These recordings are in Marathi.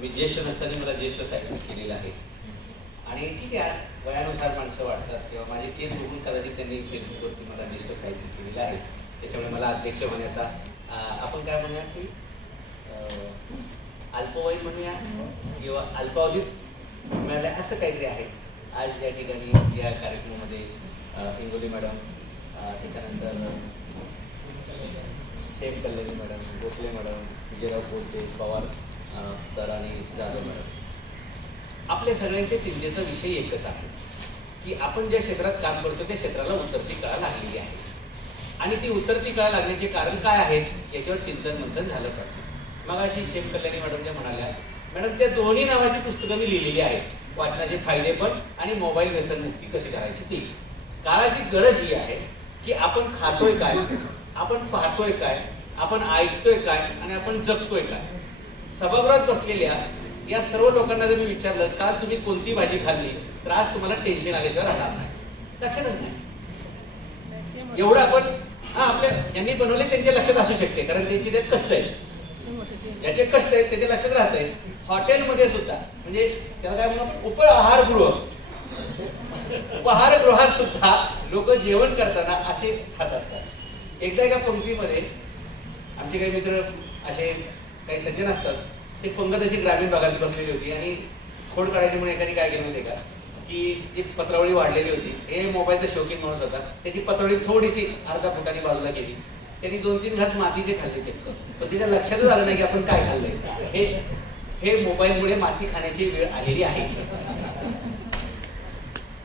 मी ज्येष्ठ नसताना मला ज्येष्ठ सायकल केलेलं आहे. आणि ठीक आहे वयानुसार माणसं वाढतात किंवा माझे केस बघून कदाचित त्यांनी फेसबुकवरती मला ज्येष्ठ साहित्य केलेलं आहे. त्याच्यामुळे मला अध्यक्ष होण्याचा आपण काय म्हणूया की अल्पवयीन म्हणूया किंवा अल्पावधीत मिळाल्या असं काहीतरी आहे. आज या ठिकाणी या कार्यक्रमामध्ये हिंगोली मॅडम त्याच्यानंतर Shaikh Kalyani madam Gokhale madam Vijayrao Bolte Pawar sir आणि जाधव मॅडम. आपल्या सगळ्यांच्या चिंतेचा विषय एकच आहे की आपण ज्या क्षेत्रात काम करतो त्या क्षेत्राला उतरती कळा लागलेली आहे. आणि ती उतरती कळा लागण्याचे कारण काय आहेत याच्यावर चिंतन मंथन झालं पाहिजे. मग अशी शेम कल्याणी मॅडम ज्या म्हणाल्या मॅडम त्या दोन्ही नावाची पुस्तकं मी लिहिलेली आहेत. वाचनाचे फायदे पण आणि मोबाईल व्यसनमुक्ती कशी करायची ती. काळाची गरज ही आहे की आपण खातोय काय आपण पाहतोय काय आपण ऐकतोय काय आणि आपण जगतोय काय. सभागृहात बसलेल्या या सर्व लोकांना जर मी विचारलं काल तुम्ही कोणती भाजी खाल्ली? तर आज तुम्हाला टेन्शन आल्याशिवाय राहणार नाही. लक्षातच नाही. एवढं आपण हा आपल्या ज्यांनी बनवले त्यांच्या लक्षात असू शकते कारण त्यांची त्यात कष्ट आहे ज्याचे कष्ट आहेत त्याच्या लक्षात राहत आहे हॉटेलमध्ये सुद्धा म्हणजे त्याला काय म्हणून उप आहारगृह उपहारगृहात सुद्धा लोक जेवण करताना असे खात असतात. एकदा एका पंक्तीमध्ये आमचे काही मित्र असे काही सज्जन असतात. ते पंगत अशी ग्रामीण भागात बसलेली होती आणि खोड काढायची म्हणून एकाने काय केलं माहिती का? की जी पत्रावळी वाढलेली होती हे मोबाईलचा शौकीन माणूस असा त्याची पत्रावळी थोडीशी अर्धा फुटाने बाजूला गेली त्यांनी दोन तीन घास मातीचे खाल्ले चक्क पण तिच्या लक्षातच आलं नाही की आपण काय खाल्लंय. हे हे मोबाईलमुळे माती खाण्याची वेळ आलेली आहे.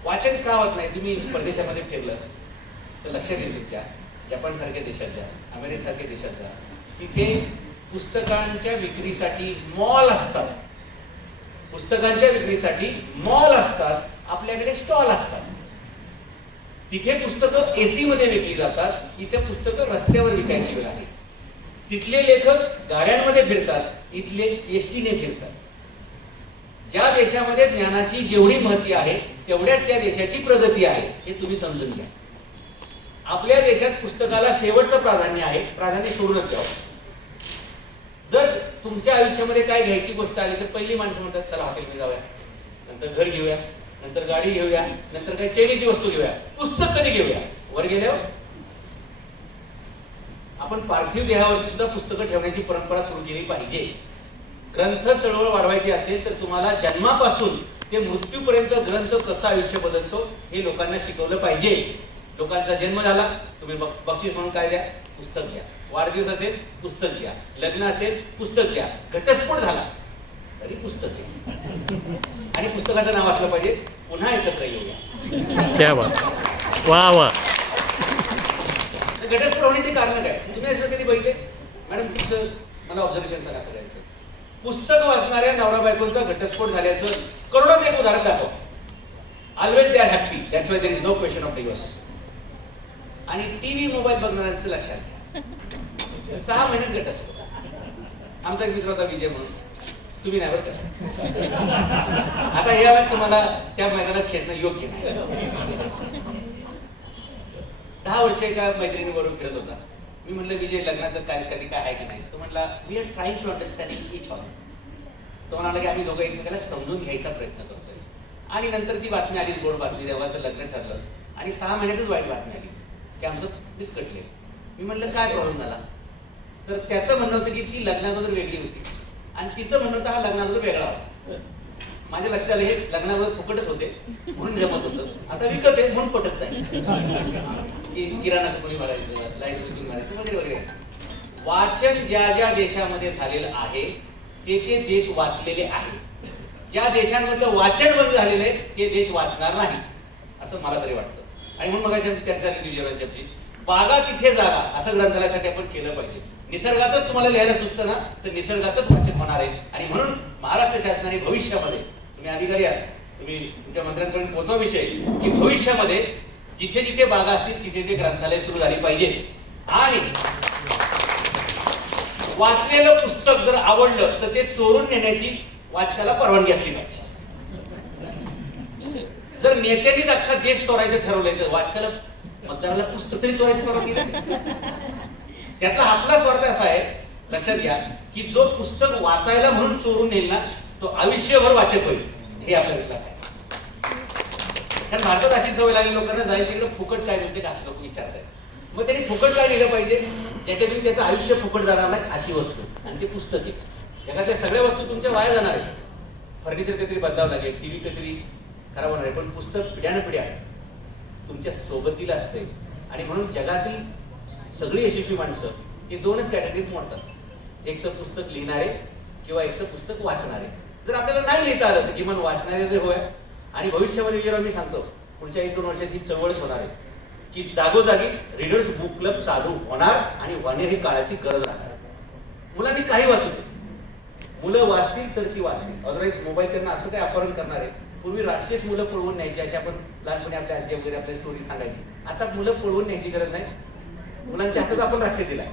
वाचन का होत नाही? तुम्ही परदेशामध्ये फिरलं तर लक्षात येईल तुमच्या जपान सारख्या देशात जा अमेरिकेसारख्या देशात जा. तिथे पुस्तकांच्या विक्रीसाठी मॉल असतात. पुस्तकांच्या विक्रीसाठी मॉल असतात. आपल्याकडे स्टॉल असतात. तिथे पुस्तकं एसी मध्ये विकली जातात. इथे पुस्तकं रस्त्यावर विकायची वेळ आहे. तिथले लेखक गाड्यांमध्ये फिरतात. इथले एसटीने फिरतात. ज्या देशामध्ये ज्ञानाची जेवढी महती आहे तेवढ्याच त्या देशाची प्रगती आहे हे तुम्ही समजून घ्या. आपल्या देशात पुस्तकाला शेवटचं प्राधान्य आहे. प्राधान्य सोडूनच द्यावं. जर तुमच्या आयुष्यामध्ये काय घ्यायची गोष्ट आली तर पहिली माणसं म्हणतात चला हॉटेलमध्ये जाऊया. नंतर घर घेऊया. नंतर गाडी घेऊया. नंतर काही चेनीची वस्तू घेऊया. पुस्तक कधी घेऊया? वर गेल्यावर? आपण पार्थिव देहावरती सुद्धा पुस्तकं ठेवण्याची परंपरा सुरू केली पाहिजे. ग्रंथ चळवळ वाढवायची असेल तर तुम्हाला जन्मापासून ते मृत्यूपर्यंत ग्रंथ कसा आयुष्य बदलतो हे लोकांना शिकवलं पाहिजे. लोकांचा जन्म झाला तुम्ही बक्षीस म्हणून काय द्या? पुस्तक घ्या. वाढदिवस असेल पुस्तक घ्या. लग्न असेल पुस्तक घ्या. घटस्फोट झाला तरी पुस्तक घ्या. आणि पुस्तकाचं नाव असलं पाहिजे पुन्हा एकत्र येऊया. क्या बात. वा वा. घटस्फोट होण्याची कारण काय? तुम्ही असं कधी बघितले? मॅडम तुमचं मला ऑब्झर्वेशन सांगा सगळ्यांचं. पुस्तक वाचणाऱ्या नवरा बायकोंचा घटस्फोट झाल्याचं करोडोत एक उदाहरण दाखव. Always they are happy that's why there is no question of divorce आणि टीव्ही मोबाईल बघणाऱ्यांचं लक्षात. सहा महिन्यात घटस्फोट आमचा एक मित्र होता विजय म्हणून. तुम्ही नाही बरं आता या वेळेत तुम्हाला त्या मैदानात खेचणं योग्य नाही. दहा वर्ष एका मैत्रिणीवरून फिरत होता. मी म्हणलं विजय लग्नाचं काय कधी काय आहे की नाही? तो म्हटला we are trying to understanding each on तो म्हणाला की आम्ही दोघं एकमेकाला समजून घ्यायचा प्रयत्न करतोय. आणि नंतर ती बातमी आलीच गोड बातमी देवाचं लग्न ठरलं. आणि सहा महिन्यातच वाईट बातमी आली की आमचं बिस्कटले मी म्हटलं काय प्रॉब्लेम झाला? तर त्याचं म्हणणं होतं की ती लग्नाबद्दल वेगळी होती. आणि तिचं म्हणणं होतं हा लग्नाबद्दल वेगळा होता. माझ्या लक्षात आलं हे लग्नावर फुकटच होते म्हणून जमत होतं. आता विकत आहे म्हणून पटत नाही. की किराणाचं कोणी भरायचं लाइट बिल भरायचं वगैरे वगैरे. वाचन ज्या ज्या देशामध्ये झालेलं आहे ते ते देश वाचलेले आहे ज्या देशांमधलं वाचन बंद झालेलं आहे ते देश वाचणार नाही असं मला तरी वाटतं. आणि म्हणून मग चर्चा केली विजयराजांची. बागा तिथे जागा असं ग्रंथालयासाठी आपण केलं पाहिजे. निसर्गातच तुम्हाला लिहायला सुचतं ना तर निसर्गातच वाचन होणार आहे. आणि म्हणून महाराष्ट्र शासनाने भविष्यामध्ये तुम्ही अधिकारी आहात तुम्ही तुमच्या मंत्र्यांपर्यंत पोहोचवा विषय की भविष्यामध्ये जिथे जिथे बागा असतील तिथे ते ग्रंथालय सुरू झाली पाहिजे. आणि वाचलेलं पुस्तक जर आवडलं तर ते चोरून नेण्याची वाचकाला परवानगी असली पाहिजे. जर नेत्यांनीच अख्खा देश चोरायचं ठरवलंय तर वाचकाला मतदाराला पुस्तक तरी चोरायची परवानगी नाही. त्यातला आपला स्वार्थ असा आहे लक्षात घ्या की जो पुस्तक वाचायला म्हणून चोरून नेईल ना तो आयुष्यभर वाचक होईल. हे आपल्या विचार आहे. कारण भारतात अशी सवय लागली लोकांना जाईल तिकडे फुकट काय मिळते असं लोक विचारतात. मग त्यांनी फुकट काय लिहिलं पाहिजे? ज्याच्यातून त्याचं आयुष्य फुकट जाणार नाही अशी वस्तू. आणि ते पुस्तक आहे. जगातल्या सगळ्या वस्तू तुमच्या वाया जाणार आहेत. फर्निचर काहीतरी बदलावं लागेल टीव्ही काहीतरी खराब होणार आहे पण पुस्तक पिढ्यानं पिढ्या तुमच्या सोबतीला असते. आणि म्हणून जगातील सगळी यशस्वी माणसं ही दोनच कॅटेगरीत मोडतात. एक तर पुस्तक लिहिणारे किंवा एक तर पुस्तक वाचणारे. जर आपल्याला नाही लिहिता आलं तर किमान वाचणारे जे होय आणि भविष्यामध्ये जेव्हा मी सांगतो पुढच्या एक दोन वर्षात ही चळवळच होणार आहे. की जागोजागी रीडर्स बुक क्लब चालू होणार आणि होणे ही काळाची गरज राहणार मुलांनी काही वाचू दे. मुलं वाचतील तर ती वाचतील. अदरवाईज मोबाईल त्यांना असं काही अपहरण करणार आहे. पूर्वी राक्षस मुलं पळवून न्यायची अशी आपण लहानपणी आपल्या आजी वगैरे आपल्या स्टोरी सांगायची. आता मुलं पळवून न्यायची गरज नाही. मुलांच्या हातात आपण राक्षस दिला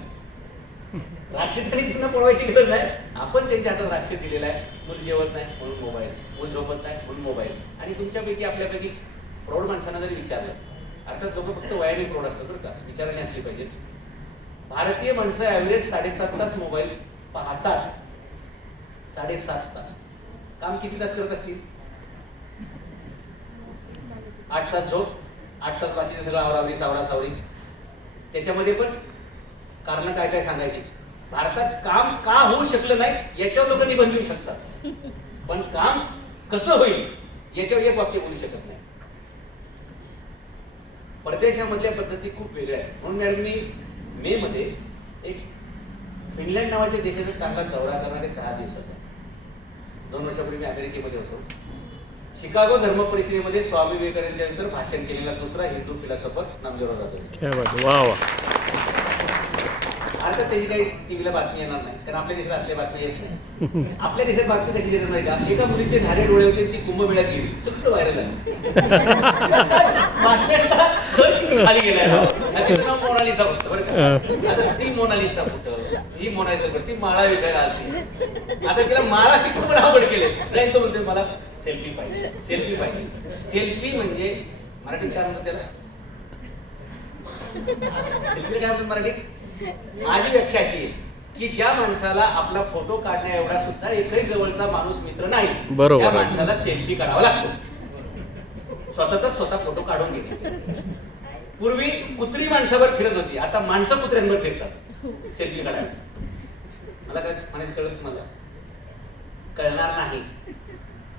राक्षसाने त्यांना पळवायची गरज नाही. आपण त्यांच्या हातात राक्षस दिलेला आहे. मूल जेवत नाही म्हणून मोबाईल मूल झोपत नाही म्हणून मोबाईल आणि तुमच्यापैकी आपल्यापैकी प्रौढ माणसांना जरी विचारलं अर्थात लोक फक्त वयाने प्रौढ असतात बरं का. विचाराने असली पाहिजेत भारतीय माणसं ॲव्हरेज साडेसात तास मोबाईल पाहतात. साडेसात तास. काम किती तास करत असतील? आठ तास झोप आठ तास बाकीचं सगळं आवरावरी सावरा सावरी त्याच्यामध्ये पण कारण काय काय सांगायची? भारतात काम का होऊ शकलं नाही याच्यावर लोक निबंध लिहू शकतात. पण काम कसं होईल याच्यावर एक वाक्य बोलू शकत नाही. परदेशामधल्या पद्धती खूप वेगळ्या आहेत. म्हणून मॅडम मी मे मध्ये एक फिनलँड नावाच्या देशाचा चांगला दौरा करणारे दहा दिवसाचा दोन वर्षापूर्वी मी अमेरिकेमध्ये होतो. शिकागो धर्म परिषदेमध्ये स्वामी विवेकानंद नंतर भाषण केलेला दुसरा हिंदू फिलॉसॉफर नामदेवराव जाधव वा वा. अर्थात त्याची काही टीव्हीला बातमी येणार नाही. कारण आपल्या देशात असल्या बातमी येत नाही. आपल्या देशात बातमी कशी येत नाही का? एका मुलीचे धारे डोळे होते ती कुंभमेळ्यात गेली. सगळं व्हायरल झालं. खाली तिचं नाव मोनालिसा होतं बरं का? आता ती मोनालिसा कुठं? ही मोनालिसा ती माळा विकायला आली. आता तिला माळा विकून पण आवड केले. जाईल तो म्हणते मला सेल्फी पाहिजे. सेल्फी पाहिजे. सेल्फी म्हणजे मराठीत काय म्हणतात त्याला? सेल्फी काय म्हणतात मराठीत माझी व्याख्या अशी आहे की ज्या माणसाला आपला फोटो काढण्या एवढा सुद्धा एकही जवळचा माणूस मित्र नाही त्या. माणसाला सेल्फी काढावा लागतो. स्वतःचा स्वतः फोटो काढून घेते. पूर्वी कुत्री माणसावर फिरत होती. आता माणसं कुत्र्यांवर फिरतात. सेल्फी काढायला. मला काय म्हणायचं कळत मला कळणार नाही.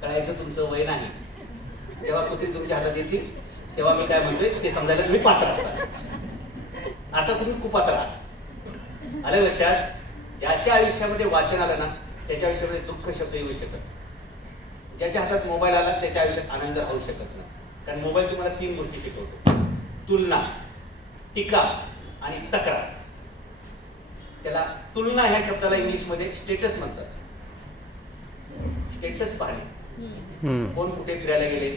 कळायचं तुमचं वय नाही. जेव्हा कुत्री तुमच्या हातात येतील तेव्हा मी काय म्हणतोय ते समजायला तुम्ही पात्र असता. आता तुम्ही कुपात्र आहात. आलं लक्षात ज्याच्या आयुष्यामध्ये वाचन आलं ना त्याच्या आयुष्यामध्ये दुःख शब्द येऊ शकत ज्याच्या हातात मोबाईल आला त्याच्या आयुष्यात आनंद राहू शकत नाही. कारण मोबाईल तुम्हाला तीन गोष्टी शिकवतो. तुलना टीका आणि तक्रार. त्याला तुलना ह्या शब्दाला इंग्लिशमध्ये स्टेटस म्हणतात. स्टेटस पाहणे. कोण कुठे फिरायला गेले?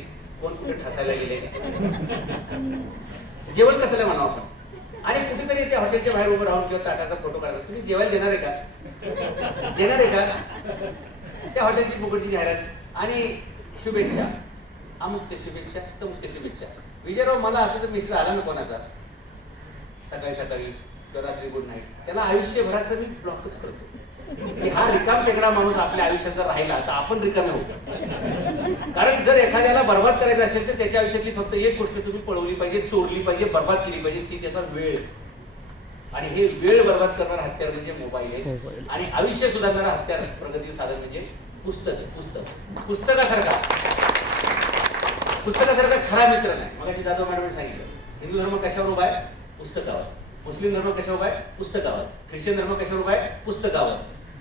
कोण कुठे ठसायला गेले? जेवण कसं म्हणावं आपण? आणि कुठेतरी त्या हॉटेलच्या बाहेर उभं राहून किंवा ताटाचा फोटो काढता तुम्ही जेवायला देणार आहे का? देणार आहे का? त्या हॉटेलची फुकटची जाहिरात आणि शुभेच्छा. अमुकच्या शुभेच्छा तमुकच्या शुभेच्छा. विजयराव मला असं तर मिसळ आला ना कोणाचा? सकाळी सकाळी किंवा रात्री गुड नाईट त्याला आयुष्यभराचं मी ब्लॉकच करतो. की हा रिकाम टेकडा माणूस आपल्या आयुष्यात जर राहिला तर आपण रिकामे होतो कारण जर एखाद्याला बर्बाद करायचं असेल तर त्याच्या आयुष्यातली फक्त एक गोष्ट तुम्ही पळवली पाहिजे चोरली पाहिजे बर्बाद केली पाहिजे ती त्याचा वेळ. आणि हे वेळ बर्बाद करणारा हत्यार म्हणजे मोबाईल आहे. आणि आयुष्य सुधारणारा हत्यार प्रगती साधन म्हणजे पुस्तक आहे पुस्तक. पुस्तकासारखा. पुस्तकासारखा खरा मित्र नाही. मगाशी जाधव मॅडमने सांगितलं हिंदू धर्म कशावर उभा आहे? पुस्तकावर. मुस्लिम धर्म कशावर उभा आहे? पुस्तकावर. ख्रिश्चन धर्म कशावर उभा आहे? पुस्तकावर.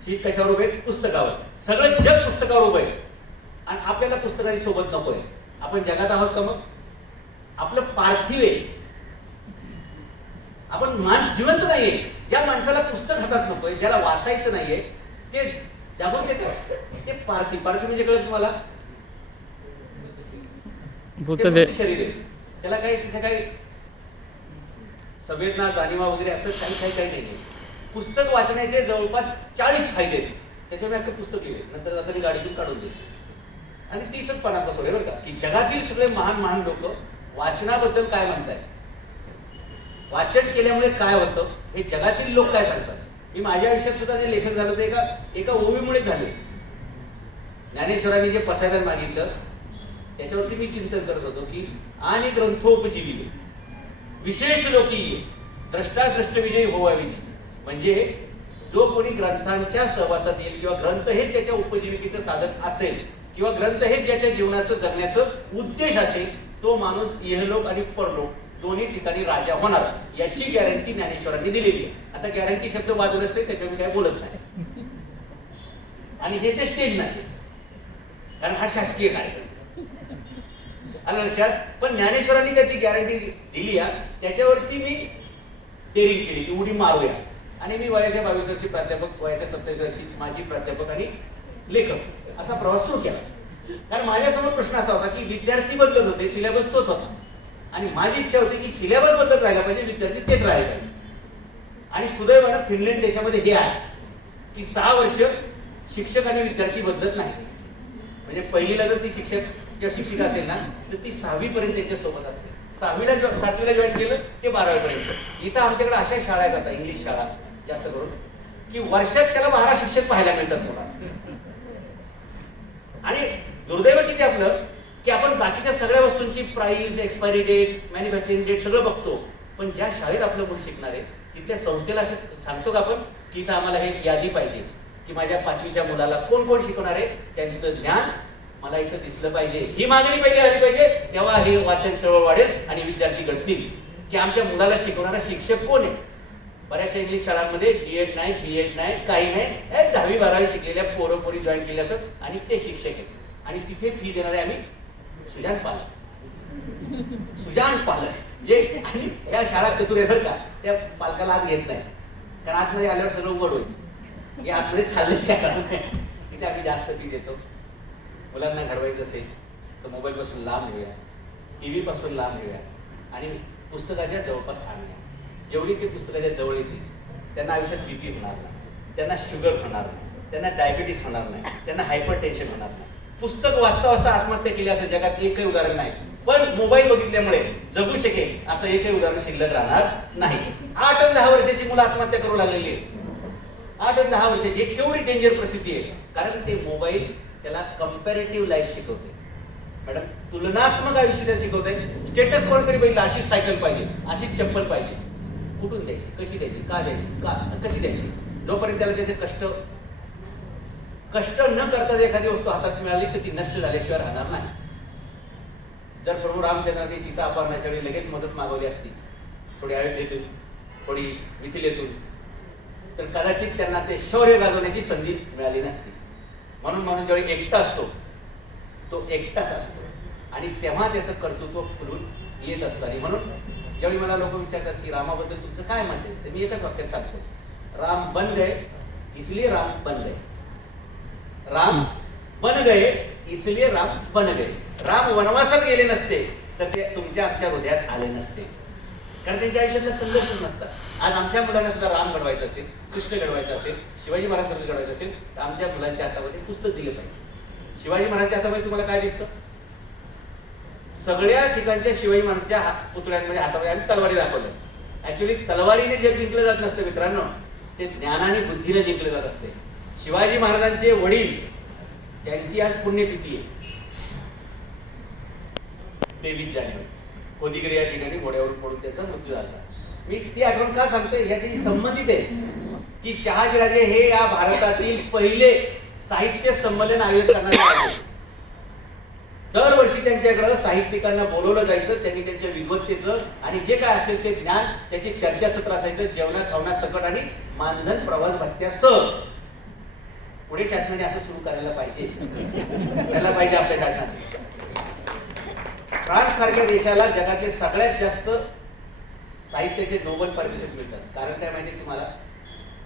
शीख कशावर उभे? पुस्तकावर. सगळं जग पुस्तकावर उभं आहे. आणि आपल्याला पुस्तकाची सोबत नकोय. आपण जगात आहोत का मग? आपलं पार्थिव आहे. आपण मान जिवंत नाहीये. ज्या माणसाला पुस्तक हातात नकोय ज्याला वाचायचं नाहीये ते जागून घेतो ते पार्थिव. पार्थिव म्हणजे कळत तुम्हाला? शरीर आहे. त्याला काही तिथे काही संवेदना जाणीवा वगैरे असं काही काही काही नाही पुस्तक वाचण्याचे जवळपास चाळीस फायदे आहेत. त्याच्यामुळे अख्खं पुस्तक लिहिले नंतर आता मी गाडीतून काढून दिले आणि तीसच पानात बसवले बरं का की जगातील सगळे महान महान लोक वाचनाबद्दल काय म्हणताय वाचन केल्यामुळे काय होतं? हे जगातील लोक काय सांगतात? मी माझ्या आयुष्यात सुद्धा जे लेखक झालं ते एका एका ओवीमुळे झाले. ज्ञानेश्वरांनी जे पसायदान मागितलं त्याच्यावरती मी चिंतन करत होतो की आणि ग्रंथोपजीवी विशेष लोकी द्रष्टाद्रष्ट विजयी होवावी म्हणजे जो कोणी ग्रंथांच्या सहवासात येईल किंवा ग्रंथ हे त्याच्या उपजीविकेचं साधन असेल किंवा ग्रंथ हे ज्याच्या जीवनाचं जगण्याचं उद्देश असेल तो माणूस इहलोक आणि परलोक दोन्ही ठिकाणी राजा होणार याची गॅरंटी ज्ञानेश्वरांनी दिलेली आहे. आता गॅरंटी शब्द बाजूला असते त्याच्यावर मी काय बोलत नाही. आणि हे ते स्टेज नाही. कारण हा शासकीय कार्यक्रम. आलं लक्षात? पण ज्ञानेश्वरांनी त्याची गॅरंटी दिली आहे. त्याच्यावरती मी डेअरिंग केली की उडी मारूया. आणि मी वयाच्या बावीस वर्षी प्राध्यापक वयाच्या सत्तावीस वर्षी माझी प्राध्यापक आणि लेखक असा प्रवास सुरू केला. कारण माझ्यासमोर प्रश्न असा होता की विद्यार्थी बदलत होते सिलेबस तोच होता. आणि माझी इच्छा होती की सिलेबस बदलत राहिला पाहिजे विद्यार्थी तेच राहिले पाहिजे. आणि सुदैवानं फिनलँड देशामध्ये हे आहे की सहा वर्ष शिक्षक आणि विद्यार्थी बदलत नाही म्हणजे पहिलीला जर ती शिक्षक किंवा शिक्षिका असेल ना तर ती सहावीपर्यंत त्यांच्यासोबत असते. सहावीला जो- सातवीला जॉईन केलं ते बारावीपर्यंत. इथं आमच्याकडे अशा शाळा आहेत आता इंग्लिश शाळा. जास्त करून की वर्षात त्याला बारा शिक्षक पाहायला मिळतात मुलांना आणि दुर्दैव किती आपलं की आपण बाकीच्या सगळ्या वस्तूंची price expiry date manufacturing date सगळं बघतो पण ज्या शाळेत आपलं मुलं शिकणार आहे तिथल्या संस्थेला असं सांगतो का आपण की इथं आम्हाला हे यादी पाहिजे की माझ्या पाचवीच्या मुलाला कोण कोण शिकवणार आहे त्यांचं ज्ञान मला इथं दिसलं पाहिजे. ही मागणी पहिली आली पाहिजे तेव्हा हे वाचन चळवळ वाढेल आणि विद्यार्थी घडतील. की आमच्या मुलाला शिकवणारा शिक्षक कोण आहे? बऱ्याचशा इंग्लिश शाळांमध्ये डीएड नाही बीएड नाही काही नाही. दहावी बारावी शिकलेल्या पोरं पोरी जॉईन केले असत आणि ते शिक्षक आहेत. आणि तिथे फी देणारे आम्ही सुजान पालक. सुजान पालक. जे आणि त्या शाळा चतुर आहे का त्या पालकाला आत घेत नाही. कारण आतमध्ये आल्यावर सर्व उघड होईल. हे आतमध्ये चालले त्या कारणाने तिथे आम्ही जास्त फी देतो. मुलांना घडवायचं असेल तर मोबाईलपासून लांब घेऊया टी व्हीपासून लांब घेऊया आणि पुस्तकाच्या जवळपास आणूया जेवढी ते पुस्तकाच्या जवळ येतील त्यांना आयुष्यात बी पी होणार नाही. त्यांना शुगर होणार नाही. त्यांना डायबिटीस होणार नाही. त्यांना हायपर टेन्शन होणार नाही. पुस्तक वाचता वाचता आत्महत्या केली असं जगात एकही उदाहरण नाही. पण मोबाईल बघितल्यामुळे जगू शकेल असं एकही उदाहरण शिल्लक राहणार नाही. आठ आणि दहा वर्षाची मुलं आत्महत्या करू लागलेली आहेत. आठ आणि दहा वर्षाची एक केवढी डेंजर परिस्थिती आहे? कारण ते मोबाईल त्याला कम्पॅरेटिव्ह लाईफ शिकवते. मॅडम तुलनात्मक आयुष्य त्याला शिकवते. स्टेटस कोणतरी बघितलं अशीच सायकल पाहिजे अशीच चप्पल पाहिजे. कुठून द्यायची? कशी द्यायची? का द्यायची? का? कशी द्यायची? जोपर्यंत त्याला त्याचे कष्ट कष्ट न करता जर एखादी वस्तू हातात मिळाली तर ती नष्ट झाल्याशिवाय राहणार नाही. जर प्रभू रामचंद्राने सीता अपहरणाच्या वेळी लगेच मदत मागवली असती थोडी अयोध्येतून थोडी मिथिलेतून तर कदाचित त्यांना ते शौर्य गाजवण्याची संधी मिळाली नसती. म्हणून म्हणून ज्यावेळी एकटा असतो तो एकटाच असतो. आणि तेव्हा त्याचं कर्तृत्व फुलून येत असतं. आणि म्हणून ज्यावेळी मला लोक विचारतात की रामाबद्दल तुमचं काय मत आहे तर मी एकच वाक्यात सांगतो. राम बन गए इसलिए राम बन गए. राम बन गए इसलिए राम बन गए. राम वनवासात गेले नसते तर ते तुमच्या आमच्या हृदयात आले नसते. कारण त्यांच्या आयुष्यातला संघर्षच नसतात. आज आमच्या मुलांना सुद्धा राम घडवायचं असेल कृष्ण घडवायचं असेल शिवाजी महाराजांचं घडवायचं असेल तर आमच्या मुलांच्या हातामध्ये पुस्तक दिलं पाहिजे. शिवाजी महाराजांच्या हातामध्ये तुम्हाला काय दिसतं? सगळ्या ठिकाणच्या शिवाजी महाराजांच्या हात- पुतळ्यांमध्ये हातामध्ये आम्ही तलवारी दाखवल्या ऍक्च्युली तलवारीने जे जिंकलं जात नसतं मित्रांनो ते ज्ञानाने बुद्धीने जिंकले जात असते. शिवाजी महाराजांचे वडील त्यांची आज पुण्यतिथी आहे. तेवीस जानेवारी. कोदिगिरी या ठिकाणी घोड्यावर पडून त्याचा मृत्यू झाला. मी ती आठवण का सांगतोय? याच्याशी संबंधित आहे की शहाजीराजे हे या भारतातील पहिले साहित्य संमेलन आयोजित करणारे त्यांच्याकडं साहित्यिकांना बोलवलं जायचं त्यांनी त्यांच्या विद्वत्तेचं आणि जे काय असेल ते ज्ञान त्याचे चर्चासत्र असायचं जेवणा खावणा सकट आणि मानधन प्रवास भत्त्यासह पुढे शासनाने असं सुरू करायला पाहिजे. त्याला पाहिजे आपल्या शासनाने फ्रान्स सारख्या देशाला जगातले सगळ्यात जास्त साहित्याचे नोबल पारितोषिक मिळतात. कारण काय माहिती तुम्हाला?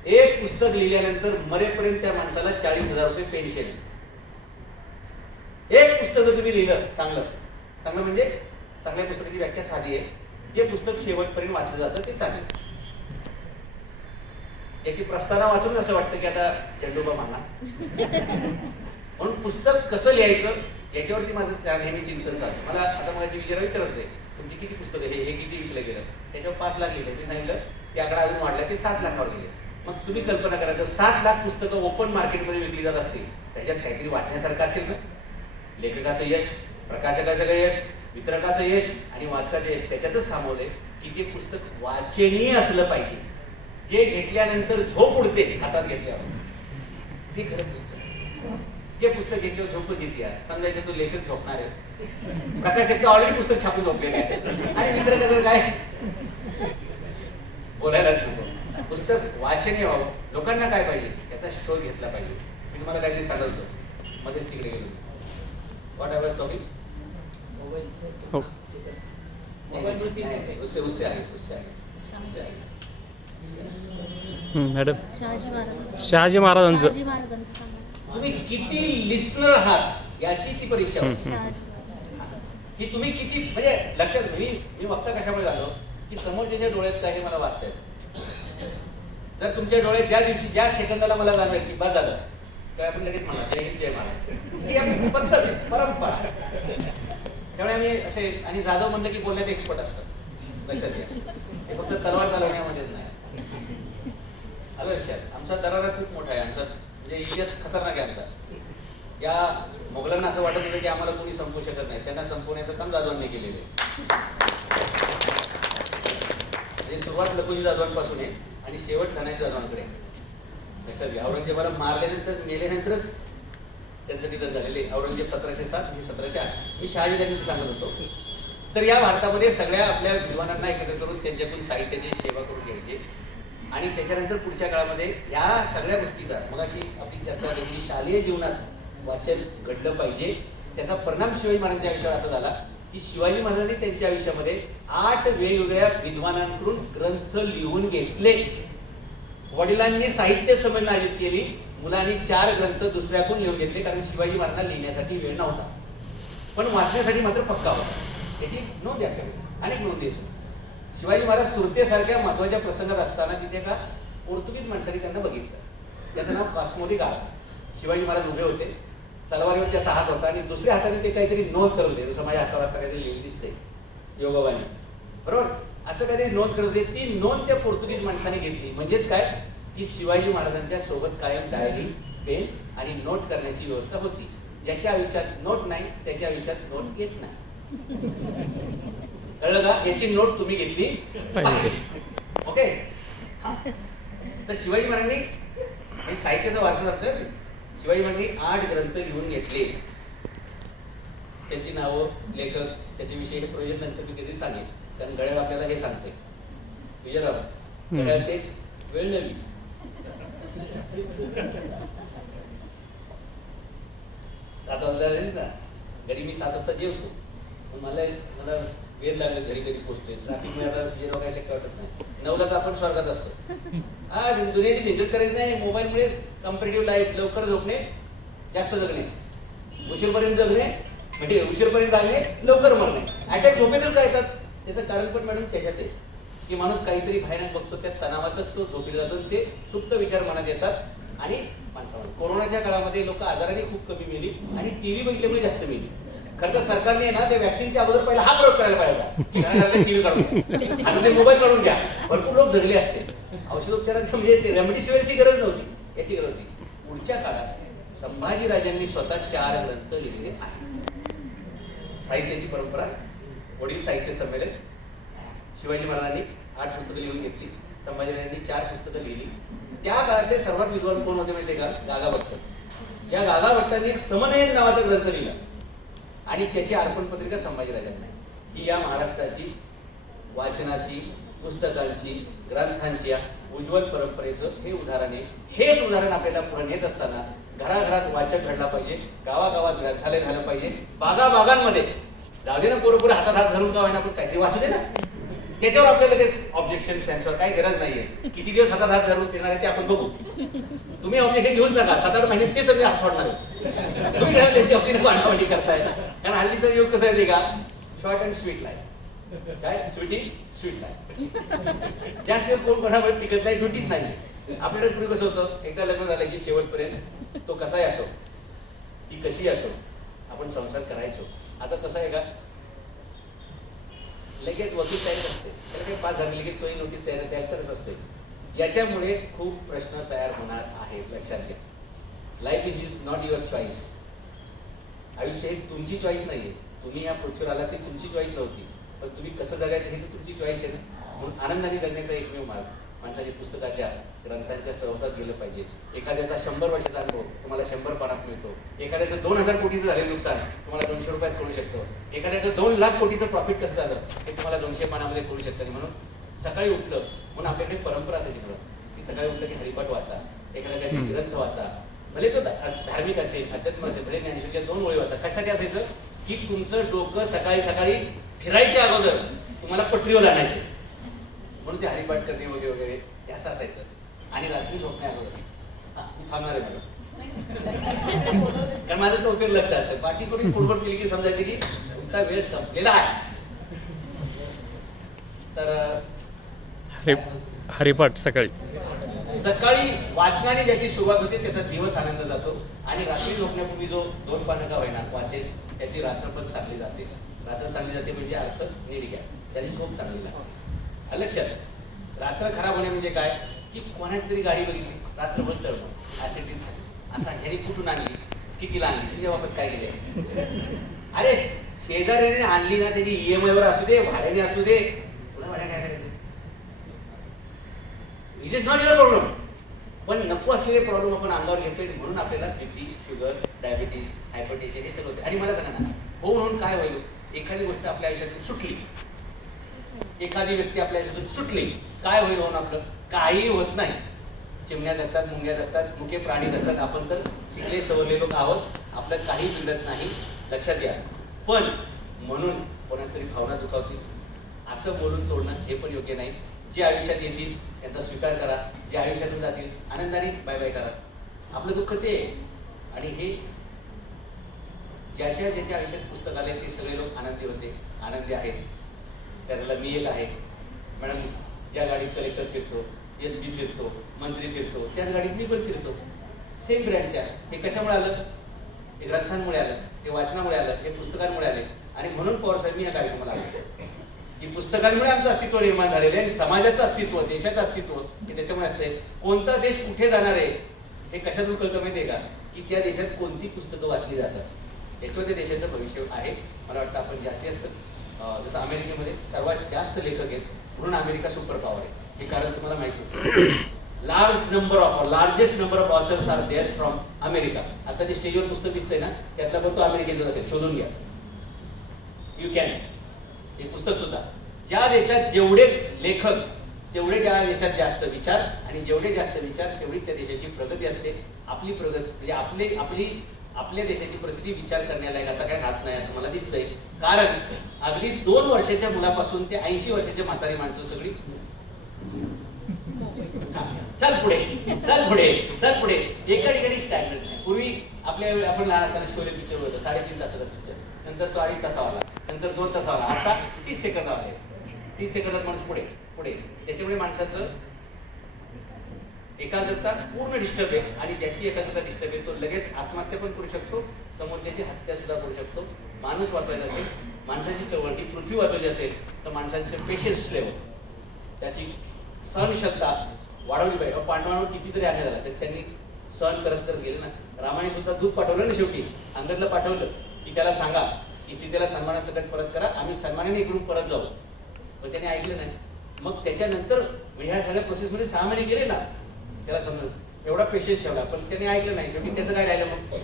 एक पुस्तक लिहिल्यानंतर मरेपर्यंत त्या माणसाला चाळीस हजार रुपये पेन्शन. एक पुस्तक जर तुम्ही लिहिलं चांगलं चांगलं म्हणजे चांगल्या पुस्तकाची व्याख्या साधी आहे. जे पुस्तक शेवटपर्यंत वाचलं जातं ते चांगलं. याची प्रस्तावना वाचून असं वाटतं की आता चेंडूबा माना म्हणून पुस्तक कसं लिहायचं याच्यावरती माझं नेहमी चिंतन चालतं. मला आता माझी विचार विचारत नाही तुमची किती पुस्तक हे हे किती विकलं गेलं? त्याच्यावर पाच लाख गेलं मी सांगितलं की आकडा अजून वाढला ते सात लाखावर गेले. मग तुम्ही कल्पना करा जर सात लाख पुस्तकं ओपन मार्केटमध्ये विकली जात असतील त्याच्यात काहीतरी वाचण्यासारखं असेल ना? लेखकाचं यश प्रकाशकाचं यश वितरकाचं यश आणि वाचकाचं यश त्याच्यातच सामावलंय की ते पुस्तक वाचनीय असलं पाहिजे. जे घेतल्यानंतर झोप उडते हातात घेतल्यावर. ते खरं पुस्तक ते जे पुस्तक घेतल्यावर झोपच येते यार समजायचं तो लेखक झोपणार आहे प्रकाशक ऑलरेडी पुस्तक छापून झोपलेले आहे आणि वितरकाचं काय? बोलायलाच नको. पुस्तक वाचनीय व्हावं. लोकांना काय पाहिजे? याचा शोध घेतला पाहिजे. मी तुम्हाला काहीतरी सांगत. मध्येच तिकडे गेलो. व्हॉट वॉज टॉकिंग हो उससे उससे. हं, मॅडम शहाजी महाराज शहाजी महाराजांचं तुम्ही किती लिस्नर आहात? याची ती परीक्षा की तुम्ही किती म्हणजे लक्षात मी मी वक्ता कशामुळे झालो? की समोरच्याच्या डोळ्यात काही मला वाचता येतं जर तुमच्या डोळ्यात ज्या दिवशी ज्या सेकंदाला मला जाणवेल की बस झालं काय आपण लगेच म्हणा जय हिंद जय महाराज ती आपली पद्धत आहे परंपरा त्यामुळे आम्ही असे आणि जाधव म्हणलं की बोलण्यात एक्सपर्ट असतात. लक्षात घ्या. हे फक्त तलवार चालवण्यामध्येच नाही. आलं लक्षात? आमचा दरारा खूप मोठा आहे. आमचा म्हणजे इतिहास खतरनाक आहे आमचा. या मोगलांना असं वाटत होतं की आम्हाला कोणी संपू शकत नाही. त्यांना संपवण्याचं काम जाधवांनी केलेलं आहे. म्हणजे सुरुवात लखुजी जाधवांपासून आहे आणि शेवट धनाजी जाधवांकडे लक्षात घ्या औरंगजेबाला मारल्यानंतर मेल्यानंतरच त्यांचं निधन झालेले आहे. औरंगजेब सतराशे सात मी सतराशे आठ. मी शहाजी त्यांनी सांगत होतो. तर या भारतामध्ये सगळ्या आपल्या विद्वानांना एकत्र करून त्यांच्यातून साहित्याची सेवा करून घ्यायची. आणि त्याच्यानंतर पुढच्या काळामध्ये या सगळ्या गोष्टीचा मग अशी आपली चर्चा केली शालेय जीवनात वाचन घडलं पाहिजे. त्याचा परिणाम शिवाजी महाराजांच्या आयुष्यावर असा झाला की शिवाजी महाराजांनी त्यांच्या आयुष्यामध्ये आठ वेगवेगळ्या विद्वानांकडून ग्रंथ लिहून घेतले. वडिलांनी साहित्य संमेलन आयोजित केली. मुलांनी चार ग्रंथ दुसऱ्यातून लिहून घेतले कारण शिवाजी महाराजांना लिहिण्यासाठी वेळ नव्हता. पण वाचण्यासाठी मात्र पक्का होता. त्याची नोंद आहे आपल्याकडे अनेक नोंदी आहेत. शिवाजी महाराज सुरतेसारख्या महत्त्वाच्या प्रसंगात असताना तिथे का पोर्तुगीज माणसाने त्यांना बघितलं. त्याचं नाव कास्मोली गाळ शिवाजी महाराज उभे होते. तलवारीवर त्याचा हात होता आणि दुसऱ्या हाताने ते काहीतरी नोंद करून दे जसं माझ्या हातावर आता काहीतरी लिहिली दिसते योगाबानी बरोबर? असं काहीतरी नोंद करत होते. ती नोंद त्या पोर्तुगीज माणसाने घेतली. म्हणजेच काय? की शिवाजी महाराजांच्या सोबत कायम डायरी पेन आणि नोट करण्याची व्यवस्था होती. ज्याच्या आयुष्यात नोट नाही त्याच्या आयुष्यात नोट येत नाही. कळलं का? याची नोट तुम्ही घेतली. ओके. तर शिवाजी महाराजांनी साहित्याचा वारसा जातं शिवाजी महाराजांनी आठ ग्रंथ लिहून घेतले. त्याची नावं लेखक त्याच्याविषयी हे प्रयोजन नंतर मी कधी सांगेन. कारण गड्याळ आपल्याला हे सांगते. विजयराव. गड्याळ तेच वेळ नवी. सात वाजता ना. घरी मी सात वाजता जेवतो. मग मला मला वेळ लागले घरी कधी पोहोचतोय ट्रॅफिक विजयराव काय शक्य वाटत नाही. नऊला तर आपण स्वर्गात असतो. हा दुनियाची झंझट करायची नाही. मोबाईलमुळे कम्पेटेटिव्ह लाईफ लवकर झोपणे जास्त जगणे. उशीरपर्यंत जगणे म्हणजे उशीरपर्यंत जागणे लवकर मरणे. अटॅक झोपेतच काय येतात? त्याचं कारण पण मॅडम त्याच्यात आहे. की माणूस काहीतरी भयानक बघतो त्या तणावातच तो झोपेला जातो ते सुप्त विचार मनात येतात. आणि माणसावर कोरोनाच्या काळामध्ये लोक आजाराने खूप कमी मेली आणि टीव्ही बघितल्यामुळे जास्त मेली. खरं तर सरकारने ना त्या वॅक्सिनच्या अगोदर पहिला हा प्रयोग करायला पाहिजे टीव्ही काढून आता ते मोबाईल काढून घ्या. भरपूर लोक जगले असते. औषधोपचाराचं म्हणजे ते रेमडेसिवीरची गरज नव्हती. याची गरज होती. पुढच्या काळात संभाजीराजांनी स्वतः चार ग्रंथ लिहिले आहेत. साहित्याची परंपरा वडील साहित्य संमेलन शिवाजी महाराजांनी आठ पुस्तकं लिहून घेतली संभाजीराजांनी चार पुस्तकं लिहिली. त्या काळातले सर्वात विद्वान कोण होते माहिती का? गागा भट्ट. या गागा भट्टांनी एक समनयन नावाचा ग्रंथ लिहिला. आणि त्याची अर्पण पत्रिका संभाजीराजांना. ही या महाराष्ट्राची वाचनाची पुस्तकांची ग्रंथांची या उज्ज्वल परंपरेचं हे उदाहरण आहे. हेच उदाहरण आपल्याला पुढे नेत असताना घराघरात वाचक घडला पाहिजे गावागावात ग्रंथालय झालं पाहिजे बागा बागांमध्ये जाऊ दे ना पोरं हातात हात धरून का होईना पण काहीतरी वाचू दे ना. त्याच्यावर आपल्याला ते ऑब्जेक्शन सेन्सर काही गरज नाहीये. किती दिवस हातात हात धरून फिरणार आहे ते आपण बघू. तुम्ही ऑब्जेक्शन घेऊच नका. सात आठ महिन्यात ते सगळे हात सोडणार आहे तुम्ही काय त्यांची आपली वाटावाटी करताय. कारण हल्लीचा योग कसं आहे ते का? शॉर्ट अँड स्वीट लाईफ काय? स्वीटी स्वीट लाईफ जास्त कोण कोणावर टिकत नाही ड्युटीच नाही आपल्याकडे पूर्वी कसं होतं? एकदा लग्न झालं की शेवटपर्यंत तो कसाही असो ती कशी असो आपण संसार करायचो. आता तसं आहे का? लगेच वकील तयार असते. त्याला काही पास झाली लगेच तोही नोटीस तयार तयार करत असते. याच्यामुळे खूप प्रश्न तयार होणार आहेत लक्षात घ्या. Life is is not your choice आयुष्य ही तुमची चॉईस नाहीये. तुम्ही या पृथ्वीवर आला ती तुमची चॉईस नव्हती. पण तुम्ही कसं जगायचं हे तुमची चॉईस आहे ना. म्हणून आनंदाने जगण्याचा एकमेव मार्ग. माणसाच्या पुस्तकाच्या ग्रंथांच्या सहवासात गेलं पाहिजे. एखाद्याचा शंभर वर्षाचा अनुभव तुम्हाला शंभर पानात मिळतो. एखाद्याचं दोन हजार कोटीचं झालेलं नुकसान तुम्हाला दोनशे रुपयात कळू शकतं. एखाद्याचं दोन लाख कोटीचं प्रॉफिट कसं झालं हे तुम्हाला दोनशे पानामध्ये कळू शकतं. म्हणून सकाळी उठलं म्हणून आपल्याकडे परंपरा असायची बघा. की सकाळी उठलं की हरिपाठ वाचा एखादा काहीतरी हम्म. ग्रंथ वाचा. भले तो धार्मिक असेल अध्यात्म असेल भले ज्ञानेश्वरच्या दोन ओळी वाचा. कशासाठी असायचं? की तुमचं डोकं सकाळी सकाळी फिरायच्या अगोदर तुम्हाला पटरीवर आणायचे. म्हणून ते हरिपाठ करणे वगैरे वगैरे हे असं असायचं. आणि रात्री झोपण्या अगोदर. हा, मी थांबणार आहे कारण माझं तो उपयोग लक्षात पाठी करून फुटबॉल केली की समजायचे की तुमचा वेळ संपलेला आहे. तर हरिपाठ सकाळी. सकाळी वाचनाने ज्याची सुरुवात होते त्याचा दिवस आनंद जातो. आणि रात्री झोपण्यापूर्वी जो दोन पानं का होईना वाचेल त्याची रात्र पण चांगली जाते. रात्र चांगली जाते म्हणजे अर्थ नीट घ्या. त्याची झोप चांगली लागते. लक्षात रात्र खराब होणे म्हणजे काय? की कोणाची तरी गाडी बघितली. रात्रभर तर ऍसिडिटी झाली असा ह्याने कुठून आणली? कितीला आणली? तिने वापस काय केले अरे शेजाऱ्याने आणली ना त्याची ईएमआय वर असू दे भाड्याने असू दे. तुला भाड्या काय करायचं? It is not your problem पण नको असलेले प्रॉब्लेम आपण अंगावर घेतोय म्हणून आपल्याला बीपी शुगर डायबिटीज हायपरटेन्शन हे सगळं होते आणि मला सांगा ना हो म्हणून काय होईल? एखादी गोष्ट आपल्या आयुष्यातून सुटली. एखादी व्यक्ती आपल्या याच्यातून सुटली काय होईल होऊन आपलं? काही होत नाही. चिमण्या जगतात मुंग्या जगतात मुखे प्राणी जगतात. आपण तर शिकले सवरले लोक आहोत. आपलं काही बिघडत नाही. लक्षात घ्या. पण म्हणून कोणाच तरी भावना दुखावतील. असं बोलून तोडणं हे पण योग्य नाही. जे आयुष्यात येतील त्यांचा स्वीकार करा. जे आयुष्यातून जातील आनंदाने बाय बाय करा. आपलं दुःख ते आहे. आणि हे ज्याच्या ज्याच्या आयुष्यात पुस्तक आले ते सगळे लोक आनंदी होते. आनंदी आहेत. त्याला मी आहे. मॅडम ज्या गाडीत कलेक्टर फिरतो एस बी फिरतो मंत्री फिरतो त्याच गाडीत मी पण फिरतो. सेम ब्रँडच्या हे कशामुळे आलं? हे ग्रंथांमुळे आलं हे वाचनामुळे आलं हे पुस्तकांमुळे आले. आणि म्हणून पवार साहेब मी या कार्यक्रमाला आलो. की पुस्तकांमुळे आमचं अस्तित्व निर्माण झालेलं आहे आणि समाजाचं अस्तित्व देशाचं अस्तित्व हे त्याच्यामुळे असतंय. कोणता देश कुठे जाणार आहे हे कशातून कळतं माहिती आहे का? की त्या देशात कोणती पुस्तकं वाचली जातात. याच्यावर त्या देशाचं भविष्य आहे. मला वाटतं आपण जास्तीत जास्त जसं अमेरिकेमध्ये सर्वात जास्त लेखक आहेत म्हणून अमेरिका सुपर पॉवर आहे. हे कारण तुम्हाला माहिती असेल. Large number of largest number of authors are there from America आता जे स्टेजवर पुस्तक दिसतंय ना त्यातला पण तो अमेरिकेचं असेल. शोधून घ्या. यू कॅन हे पुस्तक सुद्धा. ज्या देशात जेवढे लेखक तेवढे त्या देशात जास्त विचार आणि जेवढे जास्त विचार तेवढी त्या देशाची प्रगती असते. आपली प्रगती म्हणजे आपली आपली आपल्या देशाची परिस्थिती विचार करण्यालायक आता काय राहत नाही असं मला दिसतंय. कारण अगदी दोन वर्षाच्या मुलापासून ते ऐंशी वर्षाच्या म्हातारी माणसं सगळी चल पुढे चल पुढे चल पुढे. एका ठिकाणी स्टँडर्ड नाही. पूर्वी आपल्या आपण लहान असताना शोले पिक्चर होतं साडेतीन तासाचा पिक्चर नंतर तो अडीच तासावा आला नंतर दोन तासावा आला आता तीस सेकंद आले तीस सेकंदात माणूस पुढे पुढे. त्याच्यामुळे माणसाचं एकाग्रता पूर्ण डिस्टर्ब आहे आणि ज्याची एकाग्रता डिस्टर्ब आहे तो लगेच आत्महत्या पण करू शकतो समोरच्याची हत्या सुद्धा करू शकतो. माणूस वाचवायचा असेल माणसाची चळवळ ही पृथ्वी वाचवायची असेल तर माणसांचे पेशन्स लेवल त्याची सहनशक्ता वाढवली पाहिजे. पांडवांवर कितीतरी अन्याय झाला तर त्यांनी सहन करत करत गेले ना. रामाने सुद्धा दूध पाठवलं ना शेवटी. अंगदला पाठवलं की त्याला सांगा की सीतेला सन्मानासकट परत करा आम्ही सन्मानाने इकडून परत जाऊ. पण त्याने ऐकलं नाही. मग त्याच्यानंतर ह्या सगळ्या प्रोसेसमध्ये सहा महिने गेले ना. त्याला समजलं. एवढा पेशन्स ठेवला. पण त्याने ऐकलं नाही. शेवटी त्याचं काय राहिलं मग?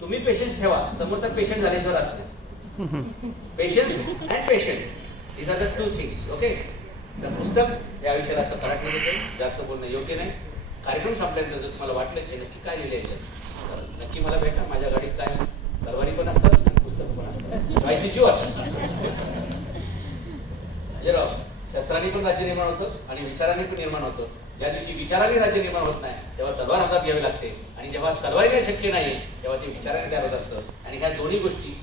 तुम्ही पेशन्स ठेवा. समोरचा पेशंट झाल्याशिवाय राहत नाही. Patience and patient is are the two things okay तर पुस्तक या विषयाला असं पराठे नाही. जास्त बोलणं योग्य नाही. कार्यक्रम संपल्यानंतर जर तुम्हाला वाटलं की नक्की काय लिहिलं तर नक्की मला भेटा. माझ्या गाडीत काय तलवारी पण असतात पुस्तक पण असतात. चॉईस इज युअर्स राव शस्त्रांनी पण राज्य निर्माण होतं आणि विचारांनी पण निर्माण होतं. ज्या दिवशी विचाराने राज्य निर्माण होत नाही तेव्हा तलवार हातात घ्यावी लागते. आणि जेव्हा तलवारीने शक्य नाही तेव्हा ते विचाराने तयार होत असतं. आणि ह्या दोन्ही गोष्टी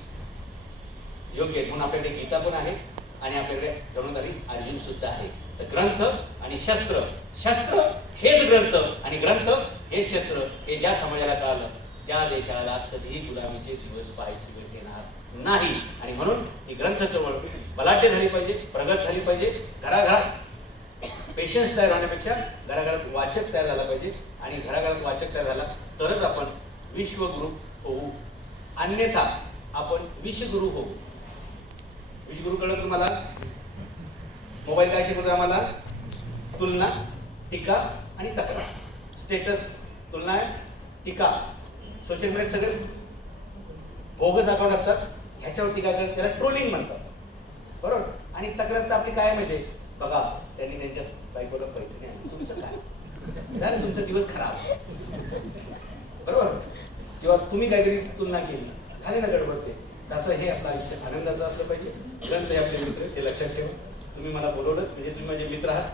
योग्य आहेत. म्हणून आपल्याकडे गीता पण आहे आणि आपल्याकडे धनुधारी अर्जुन सुद्धा आहे. तर ग्रंथ आणि शस्त्र शस्त्र हेच ग्रंथ आणि ग्रंथ हे शस्त्र हे ज्या समाजाला कळालं त्या देशाला कधीही गुलामीचे दिवस पाहायची वेळ येणार नाही. आणि म्हणून ही ग्रंथ चळवळ बलाढ्य झाली पाहिजे प्रगत झाली पाहिजे घराघरात पेशन्स तयार होण्यापेक्षा घराघरात वाचक तयार झाला पाहिजे. आणि घराघरात वाचक तयार झाला तरच आपण विश्वगुरु होऊ. अन्यथा आपण विषगुरु होऊ. विश्वगुरु कळलं तुम्हाला? मोबाईल काय शिकवतो आम्हाला? तुलना टीका आणि तक्रार. स्टेटस तुलना टीका. सोशल मीडियात सगळे बोगस अकाउंट असतात. ह्याच्यावर टीका करत त्याला ट्रोलिंग म्हणतात. बरोबर? आणि तक्रार तर आपली काय म्हणजे बघा त्यांनी त्यांच्या बायकोला पैठणी आणली. तुमचं काय? झालं तुमचा दिवस खराब. बरोबर? किंवा तुम्ही काहीतरी तुलना केली झाले ना गडबड ते. तसं हे आपलं आयुष्य आनंदाचं असलं पाहिजे. ग्रंथ हे आपले मित्र हे लक्षात ठेवा. तुम्ही मला बोलवलं म्हणजे तुम्ही माझे मित्र आहात.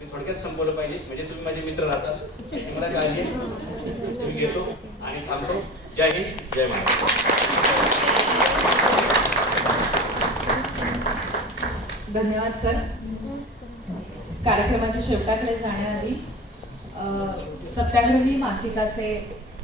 मी थोडक्यात संपवलं पाहिजे. म्हणजे तुम्ही माझे मित्र राहतात. त्याची मला काळजी आहे. मी घेतो आणि थांबतो. जय हिंद जय महाराष्ट्र. धन्यवाद सर. कार्यक्रमाच्या शेवटाकडे जाण्याआधी सत्याग्रही मासिकाचे